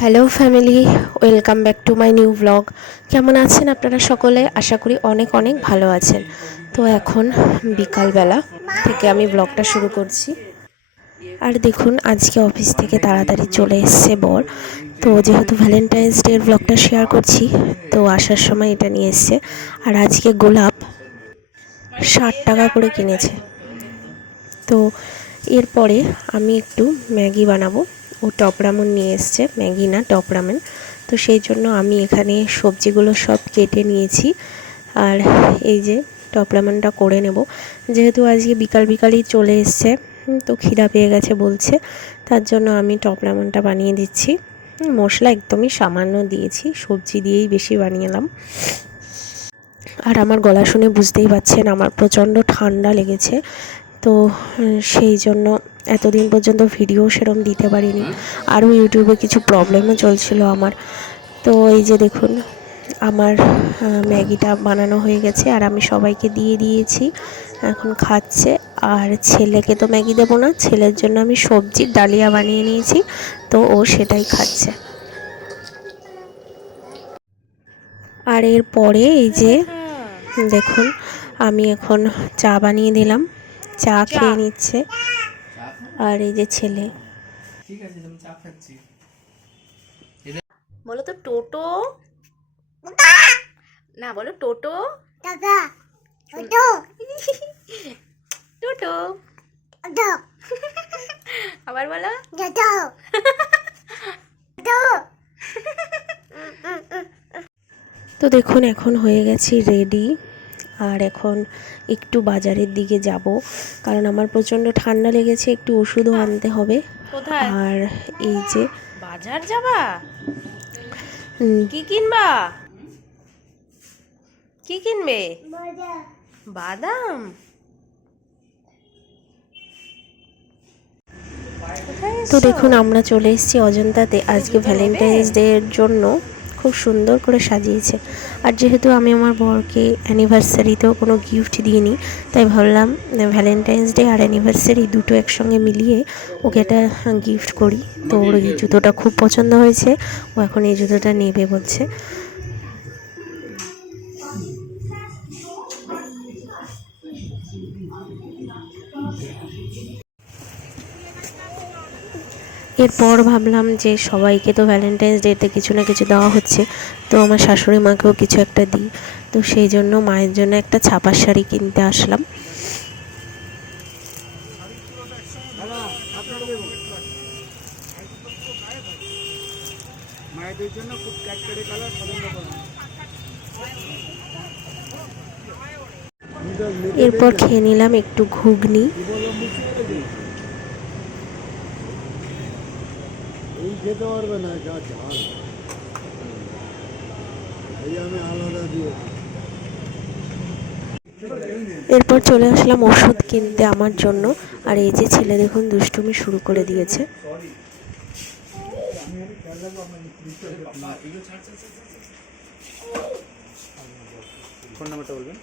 Hello family welcome back to my new blog কেমন আছেন আপনারা সকলে? আশা করি অনেক অনেক ভালো আছেন। তো এখন বিকালবেলা থেকে আমি ব্লগটা শুরু করছি। আর দেখুন, আজকে অফিস থেকে তাড়াতাড়ি চলে এসছে বর। তো যেহেতু ভ্যালেন্টাইন্স ডের ব্লগটা শেয়ার করছি, তো আসার সময় এটা নিয়ে এসছে। আর আজকে গোলাপ ষাট টাকা করে কিনেছে। তো এরপরে আমি একটু ম্যাগি বানাবো। ও টপ রামন নিয়ে এসছে, ম্যাগি না, টপ রামেন। তো সেই জন্য আমি এখানে সবজিগুলো সব কেটে নিয়েছি। আর এই যে টপ রামেনটা করে নেব। যেহেতু আজকে বিকাল বিকালই চলে এসছে তো খিদা পেয়ে গেছে বলছে। তার জন্য আমি টপ রামেনটা বানিয়ে দিচ্ছি। মশলা একদমই সামান্য দিয়েছি, সবজি দিয়েই বেশি বানিয়েলাম। আর আমার গলা শুনে বুঝতেই পারছেন, আমার প্রচণ্ড ঠান্ডা লেগেছে। তো সেই জন্য এতদিন পর্যন্ত ভিডিও সেরম দিতে পারিনি। আরও ইউটিউবে কিছু প্রবলেমও চলছিল আমার। তো এই যে দেখুন, আমার ম্যাগিটা বানানো হয়ে গেছে আর আমি সবাইকে দিয়ে দিয়েছি। এখন খাচ্ছে আর ছেলেকে তো ম্যাগি দেবো না, ছেলের জন্য আমি সবজির ডালিয়া বানিয়ে নিয়েছি, তো ও সেটাই খাচ্ছে। আর এরপরে এই যে, দেখুন, আমি এখন চা বানিয়ে দিলাম। চা খেয়ে নিচ্ছে। আর এই যে ছেলে। ঠিক আছে চা খাচ্ছি। বলো তো টোটো? না বলো টোটো। দাদা টোটো। আবার বলো। দাদা তো দেখুন এখন হয়ে গেছি রেডি আর এখন একটু বাজারের দিকে যাব কারণ আমার প্রচণ্ড ঠান্ডা লেগেছে একটু ওষুধও আনতে হবে। কোথায়? আর এই যে বাজার যাবা? কি কিনবা? কি কিনবে? বাদাম। তো দেখুন আমরা চলে এসেছি অজন্তাতে। আজকে ভ্যালেন্টাইন্স ডে এর জন্য। খুব সুন্দর করে সাজিয়েছে। আর যেহেতু আমি আমার বরকে অ্যানিভার্সারিতেও কোনো গিফট দিইনি, তাই ভাবলাম ভ্যালেন্টাইন্স ডে আর অ্যানিভার্সারি দুটো একসঙ্গে মিলিয়ে ওকে একটা গিফট করি। তো ওর এই জুতোটা খুব পছন্দ হয়েছে, ও এখন এই জুতোটা নেবে বলছে। এরপর ভাবলাম যে সবাইকে তো ভ্যালেন্টাইন্স ডেতে কিছু না কিছু দেওয়া হচ্ছে তো আমার শাশুড়ি মাকেও কিছু একটা দিই। তো সেই জন্য মায়ের জন্য একটা ছাপার শাড়ি কিনতে আসলাম। মায়েদের জন্য খুব ক্যাটকেটে কালার পছন্দ করুন এরপর খেয়ে নিলাম একটু ঘুগনি। এই খেতে পারবে না যা ঝাল এই আমি আলাদা দিয়ে এরপর চলে আসলাম ওষুধ কিনতে আমার জন্য। আর এই যে ছেলে দেখুন দুষ্টুমি শুরু করে দিয়েছে। ফোন নাম্বারটা বলবেন?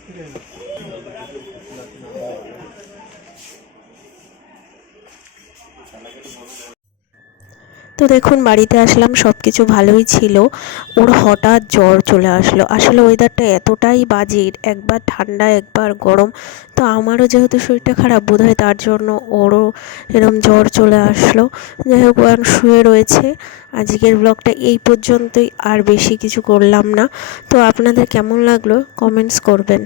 তো দেখুন, বাড়িতে আসলাম সব কিছু ভালোই ছিল। ওর হঠাৎ জ্বর চলে আসলো। আসলে ওয়েদারটা এতটাই বাজে, একবার ঠান্ডা, একবার গরম। তো আমারও যেহেতু শরীরটা খারাপ বোধ হয়, তার জন্য ওরও এরম জ্বর চলে আসলো। যাই হোক ও শুয়ে রয়েছে। আজকের ব্লগটা এই পর্যন্তই, আর বেশি কিছু করলাম না। তো আপনাদের কেমন লাগল? কমেন্টস করবেন।